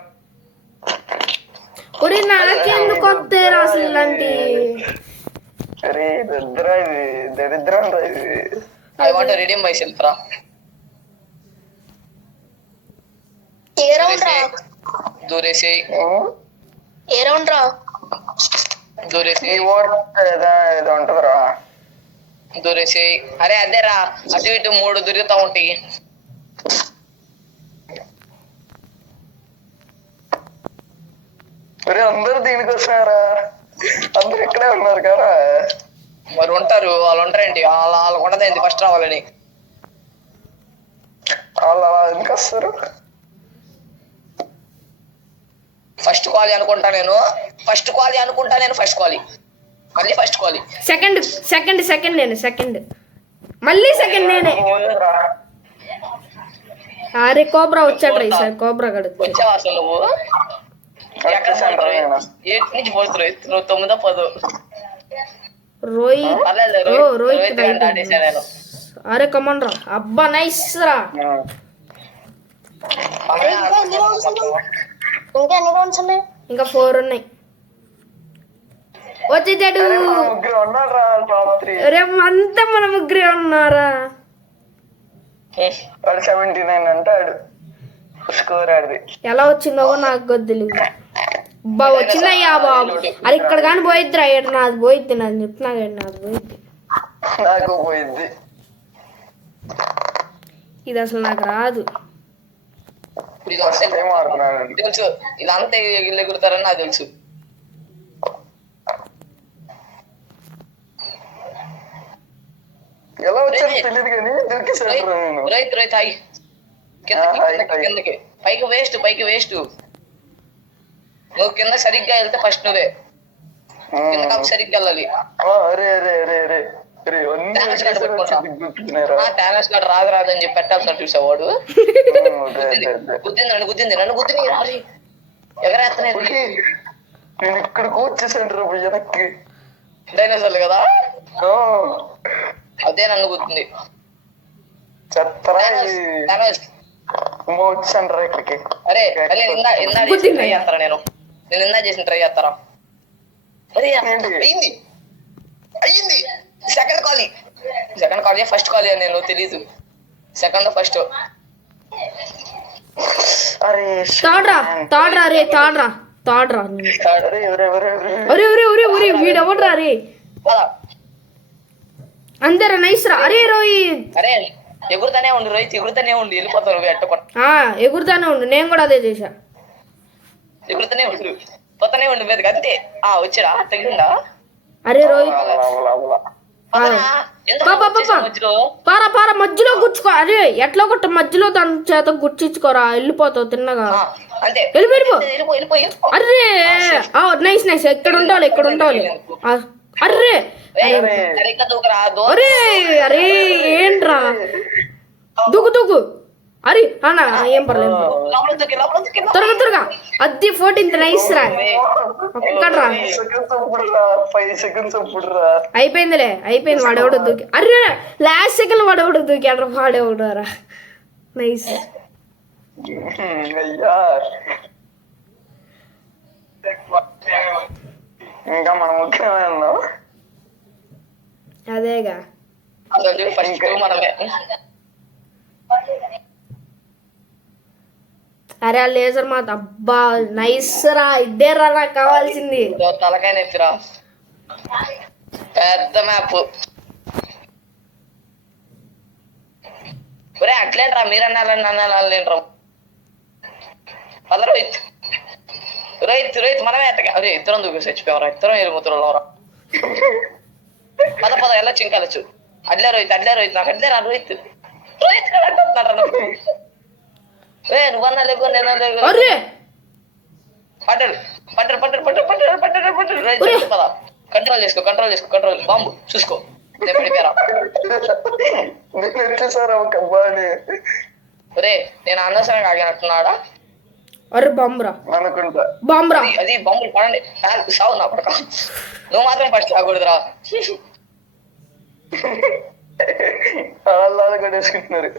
ఒరే నాకెందుకు వస్తారా అసలు ఇలాంటి. అరే దరిద్రం ఇది, దరిద్రం రా ఇది. I want redeem my self రా. ఏ రౌండ్ రా? దూరేసి ఏ రౌండ్ రా? దూరేసి ఏదో ఉంటదిరా. దూరేసి అరే అదే రా. అటు ఇటు 3 దొరుకుతా ఉంటాయి. అందరు దీనికోసమేరా. అందరు ఇక్కడే ఉన్నారు కదా. మరి ఉంటారు వాళ్ళు ఉంటారేంటి? వాళ్ళకు ఉండదేంటి ఫస్ట్ రావాలని. వాళ్ళు అలా ఎందుకు వస్తారు? ఫస్ట్ క్వాలి అనుకుంటా నేను. ఫస్ట్ క్వాలి. మళ్ళీ ఫస్ట్ క్వాలి. సెకండ్ సెకండ్ సెకండ్ నేను సెకండ్ మళ్ళీ సెకండ్ నేనే. అరే కోబ్రా వచ్చాడు రా ఈసారి కోబ్రా గడు. వచ్చావా అసలు నువ్వు? ఎక్కడ ఏటి నుంచి పోతు రోహిత్? నువ్వు 9వ 10వ? రోహిత్ పర్లేదు ఓ రోహిత్ రోహిత్ దాటేసా నేను. అరే కమాన్ రా అబ్బా నైస్ రా. ఇంకా ఎన్ని రౌండ్స్ ఉన్నాయి? ఇంకా 4 ఉన్నాయి. వచ్చేటాడు ముగ్గురు ఉన్నారా టాప్ 3? రేపు అంతా మన ముగ్గురే ఉన్నారా? వాడు 79 అంటాడు స్కోర్ ఆడిది. ఎలా వచ్చిందో కూడా నాకు కూడా తెలియదు. బా వచ్చిందయ్యా బాబు. అది ఇక్కడ కానీ పోయిద్దిరా ఏడు నాది పోయిద్ది నాది చెప్తున్నా కానీ నాది పోయిద్ది. నాకు పోయింది. ఇది అసలు నాకు రాదు. ఇప్పుడు ఇది వస్తే ఏం ఆడుతున్నాను తెలుసు, ఇదంతా ఎగురుతారని నాకు తెలుసు. ఎలా వచ్చాను తెలియదు కానీ దొరికేసాడు నేను. రోహిత్ రోహిత్ హాయ్. కిందకి పైకి వేస్ట్ పైకి వేస్ట్. నువ్వు కింద సరిగ్గా వెళ్తే ఫస్ట్ నువ్వే కింద సరిగ్గా వెళ్ళాలి. అరే అరే అరే అరే అరే టానస్ గారు రాదు రాదని చెప్పి పెట్టాలి సార్ చూసేవాడు. గుద్దింది నన్ను గుద్దిని రాలి ఎగరేస్తున్నాయి. నేను ఇక్కడ కూర్చేసాను రా వెనక్కి. డైనోసార్లు కదా అదే నన్ను గుర్తుంది. చెత్తరా వచ్చాను రా ఇక్కడికి. అరే అరే ఇందా ట్రై చేస్తారా? నేను ఇందా చేసిన ట్రై చేస్తారా? అరే అయింది అయ్యింది. సెకండ్ కాలీ ఫస్ట్ కాలీ నేను తెలీదు. Second first. అరే తాడ్రా రే తాడ్రా అరే అరే అరే అరే ఒరే ఒరే ఒరే వీడెవడ్రా రే? అందరా నైస్ రా. అరే రోహిత్ అరే ఎగురుతానే ఉండు రోహిత్, ఎగురుతానే ఉండు. వెళ్ళిపోతావు నువ్వు ఎట్టకుండా. ఎగురుతానే ఉండు. నేను కూడా అదే చేశా. ఎగురుతానే ఉండు పోతానే ఉండు మీదకి అంతే. వచ్చాడా తగిలిందా? అరే రోహిత్ పారా మధ్యలో గుచ్చుకో. అరే ఎట్లా కొట్ట మధ్యలో దాని చేత గుర్చిచ్చుకోరా. వెళ్ళిపోతావు తిన్నగా. వెళ్ళిపో. అరే నైస్ నైస్. ఎక్కడ ఉంటావు అర్రే అరే అరే ఏంట్రా దూకు అరే అన్నా ఏం పర్లేదు త్వరగా అది 14th నైస్ రా. ఒక్కడ్రా 5 seconds అయిపోయిందిలే అయిపోయింది. వాడెవడు దూకి అరే లాస్ట్ సెకండ్ వాడెవడు దూకాడు. వాడెవడు రా నైస్. అయ్యా ఇంకా మనం ముఖ్యమే ఉన్నాం. అదేగా ఫస్ట్ మనమే. అరే ఆ లేజర్ మాత అబ్బా నైస్ రా. ఇదే రా నాకు కావాల్సింది. తలకాయ నెప్పిరా పెద్ద మ్యాప్. ఒరే అట్లేంట్రా మీరన్నారా? పద రోహిత్ రోహిత్ మనమే అట్టగా. అరే ఇద్దరం దూకేసి చచ్చిపోయారా? ఇద్దరం ఎలుగుతురా. పద వెళ్ళొచ్చు ఇంకా వెళ్ళొచ్చు. అడ్లే రోహిత్ నాకు అడ్లే రా రోహిత్ నువ్వన్నా లేకు నేనా లేకు. పద కంట్రోల్ చేసుకో. బాంబు చూసుకో. నేను పడిపోయారా? ఒరే నేను అనవసరంగా ఆగినట్టున్నాడా? అరే బాంబురా అది బాంబులు పడండి సావు నా పడక. నువ్వు మాత్రం ఫస్ట్ ఆగకూడదురా. కొట్టేసుకుంటున్నారు.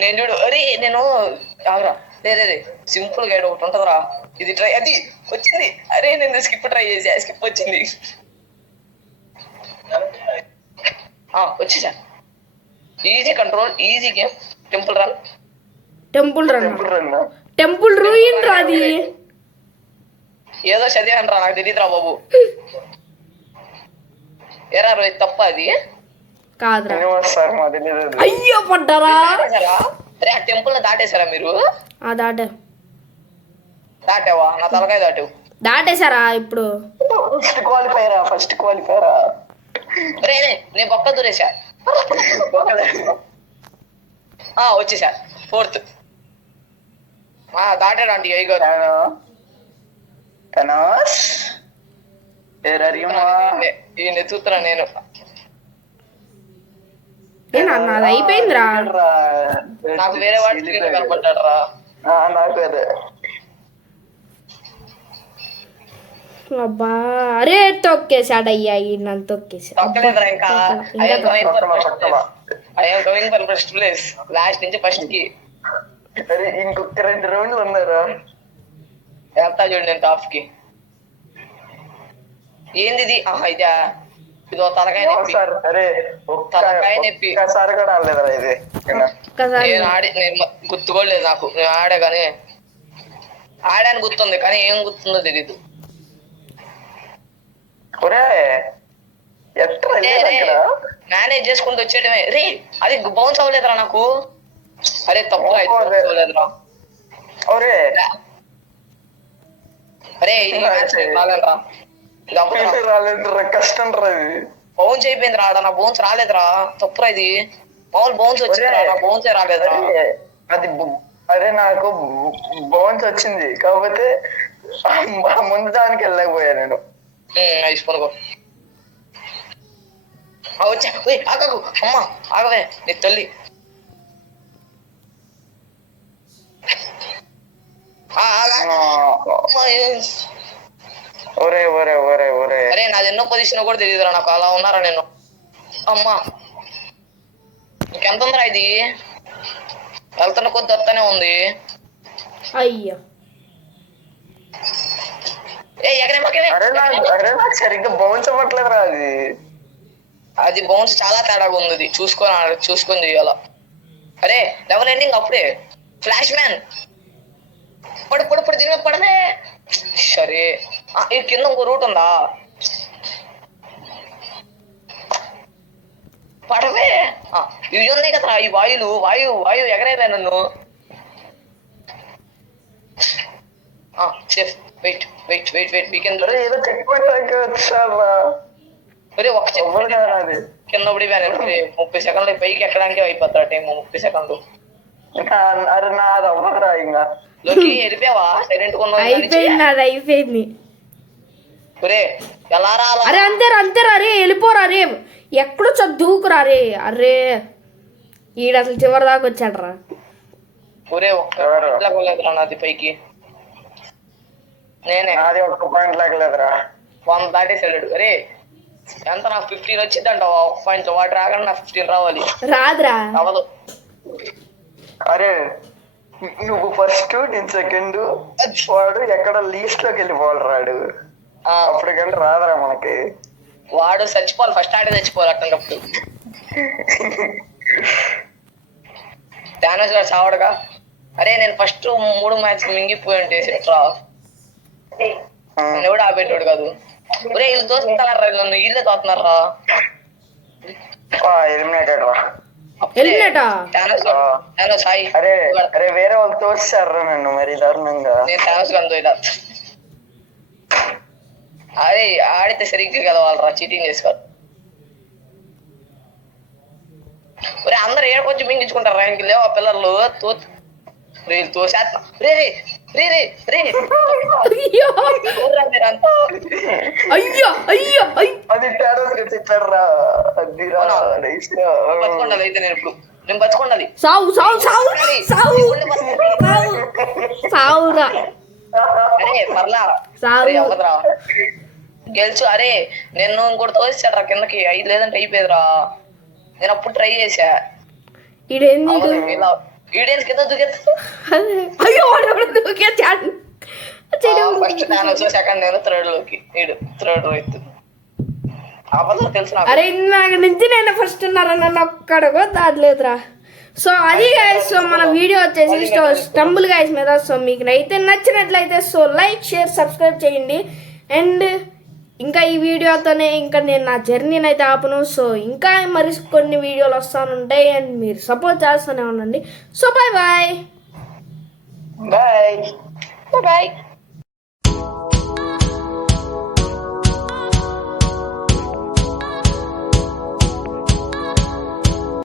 నేను చూడు అరే నేను ఆగరా లేదే సింపుల్ గైడ్ ఒకటి ఉంటదిరా. ఇది ట్రై అది వచ్చింది. అరే నేను స్కిప్ ట్రై చేసా స్కిప్ వచ్చింది. వచ్చేసా. Easy control easy game. Temple ruin రాది. ఏదో చదివాను రా నాకు తెలియదురా బాబు. ఏరా రోహిత్ తప్ప అది కాదురా. అయ్యో పడ్డారా? అరే ఆ టెంపుల్ దాటేశారా మీరు? దాటావా? నా తలకాయ దాటేశారా ఇప్పుడు? ఫస్ట్ క్వాలిఫైరా. అరే నేను పక్క దూరేసా. వచ్చేసా 4th. దాటాడు ఆంటీ అయ్యగారు. ఈయన ఎత్తుతున్నా నేను. నాది అయిపోయిందిరా. నాకు వేరే వాడి స్క్రీన్ కనపడ్డాడు రా. నాకు అదే అబ్బా అరే తొక్కేసాడయ్యా నన్ను తొక్కేసాడు. తొక్కలేదురా ఇంకా. I'm going for first place. Last నుంచి ఫస్ట్ కి. అరే ఇంకొక 2 రౌండ్లు ఉన్నారా? వెళ్తా చూడండి నేను టాప్ కి. ఏంది ఇది? ఇదా ఇదో తలకాయ నొప్పి. అరే తలకాయ నొప్పి. ఒక్కసారి కూడా ఆడలేదురా ఇది. నేను గుర్తుకోలేదు నాకు. నేను ఆడా కానీ ఆడాని గుర్తుంది కానీ ఏం గుర్తుందో తెలీదు. మేనేజ్ చేసుకుంటూ వచ్చేయడమే. రే అది బౌన్స్ అవ్వలేదురా నాకు. అరే తప్పు అవ్వలేదురా. అరే కష్టం రా ఇది. బౌన్స్ అయిపోయింది రా. నా బౌన్స్ రాలేదురా. తప్పురా ఇది. మామూలు బౌన్స్ వచ్చిందిరా. నా బౌన్సే రాలేదురా. అది అరే నాకు బౌన్స్ వచ్చింది కాకపోతే ముందు దానికి వెళ్ళకపోయా నేను. తీసుకోనుకో వచ్చా. ఆగకు అమ్మా ఆగవే నీ తల్లి. అరే నాది ఎన్నో పొజిషన్ కూడా తెలియదురా నాకు. అలా ఉన్నారా నేను. అమ్మా ఇంకెంత ఉందిరా ఇది? వెళ్తున్న కొద్ది వస్తానే ఉంది. అయ్యో సరిగ్గా బౌన్స్ అవ్వట్లేదురా అది. అది బౌన్స్ చాలా తేడాగా ఉంది. చూసుకొని చేయాల. అరే లెవెల్ ఎండింగ్ అప్పుడే. ఫ్లాష్ మ్యాన్ పడు దీని మీద పడమే. సరే ఈ కింద ఇంకో రూట్ ఉందా? పడవే. ఇవి ఉన్నాయి కదరా ఈ వాయు ఎగరేలే నన్ను. సేఫ్. వెయిట్ ఏదో చెక్ పాయింట్ వచ్చారా? కింద పడిపోయాను. 30 సెకండ్లు పైకి ఎక్కడానికి అయిపోతాడు టైం. 30 సెకండ్లు. అరే నాది అవ్వదురా ఇంకా. లోకి వెళ్ళిపోయావా? సైలెంట్ అయిపోయింది. ఎలా రా? అరే అంతేరా అరే వెళ్ళిపోరా. రే ఎక్కడో చదువుకురా. రే అరే ఈడ అసలు చివరి దాకా వచ్చాడు రా. ఒక్కలేదురా నాది పైకి. నేనే అది ఒక్క పాయింట్ లేకలేదురా. 100 దాటేసాడు. అరే ఎంత నాకు 15 వచ్చిందంట. 1 పాయింట్ వాటి రాగానే నాకు 15 రావాలి. రాదురా. అవదు. అరే నువ్వు ఫస్ట్ నేను సెకండ్. వాడు ఎక్కడ లీస్ట్ లోకి వెళ్ళిపోవాలి రాడు. అప్పటికంటే రాదురా మనకి. వాడు చచ్చిపోవాలి. ఫస్ట్ ఆడే చచ్చిపోవాలి అట్టప్పుడు. డానస్ గారు చావడుగా. అరే నేను ఫస్ట్ 3 మ్యాచ్ మింగిపోయి ఉంటే రా. నన్ను కూడా ఆపేటోడు కాదు. ఒరే వీళ్ళు తోస్తున్నారా? నన్ను వీళ్ళే తోస్తున్నారా? ఎలిమినేటెడ్ రా. సాయి అరే వేరే వాళ్ళు తోస్తారా నన్ను మరి దారుణంగా. నేను థానస్ గారితో అరే ఆడితే సరిగ్గా కదా వాళ్ళరా చీటింగ్ చేసుకోరు. ఒరే అందరు ఏడుకొచ్చి మింగించుకుంటారు. ఇంక లేవు ఆ పిల్లలు తోసేస్తా. బతుకుండాలి అయితే నేను బతుకుండాలి. అరే పర్లా అవ్వదురా. గెలుచు. అరే నేను ఇంకోటి తోసేసాడు రా కిందకి. 5 లేదంటే అయిపోయేదిరా. నేను అప్పుడు ట్రై చేసా. ఈడేంది కింద సెకండ్ నేను థర్డ్ లోకి. థర్డ్ రైతు అవ్వదు తెలుసు నాకు. అరే నాకు నుంచి నేను ఫస్ట్ ఉన్నారా. నన్ను ఒక్కడగో దాటలేదురా. సో అది గైస్. సో మన వీడియో వచ్చేసి స్టంబుల్ గైస్ మీద. సో మీకు అయితే నచ్చినట్లయితే సో లైక్ షేర్ సబ్స్క్రైబ్ చేయండి. అండ్ ఇంకా ఈ వీడియోతోనే ఇంకా నేను నా జర్నీని అయితే ఆపను. సో ఇంకా మరి కొన్ని వీడియోలు వస్తానుంటాయి. అండ్ మీరు సపోర్ట్ చేస్తూనే ఉండండి. So bye. బాయ్.